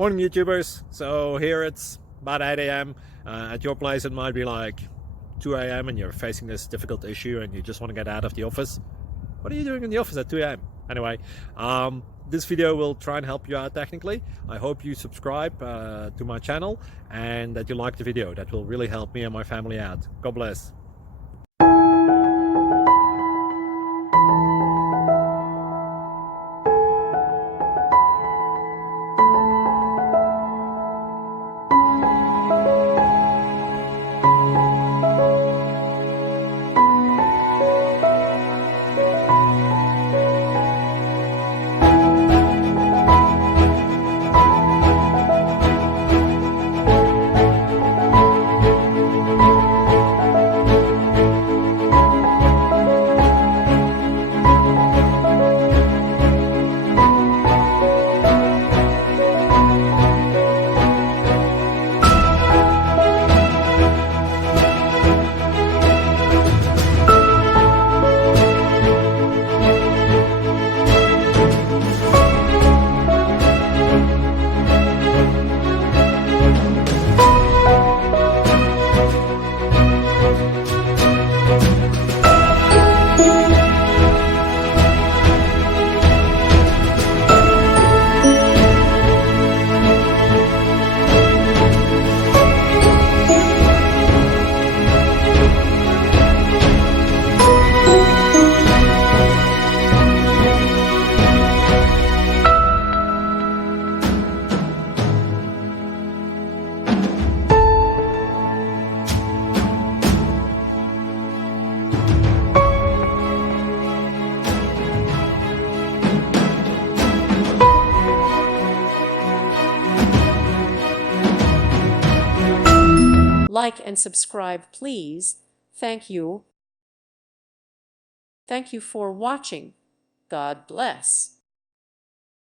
Morning YouTubers. So here it's about 8 a.m. At your place it might be like 2 a.m. and you're facing this difficult issue and you just want to get out of the office. What are you doing in the office at 2 a.m.? Anyway, this video will try and help you out technically. I hope you subscribe to my channel and that you like the video. That will really help me and my family out. God bless. Like and subscribe, please. Thank you. Thank you for watching. God bless.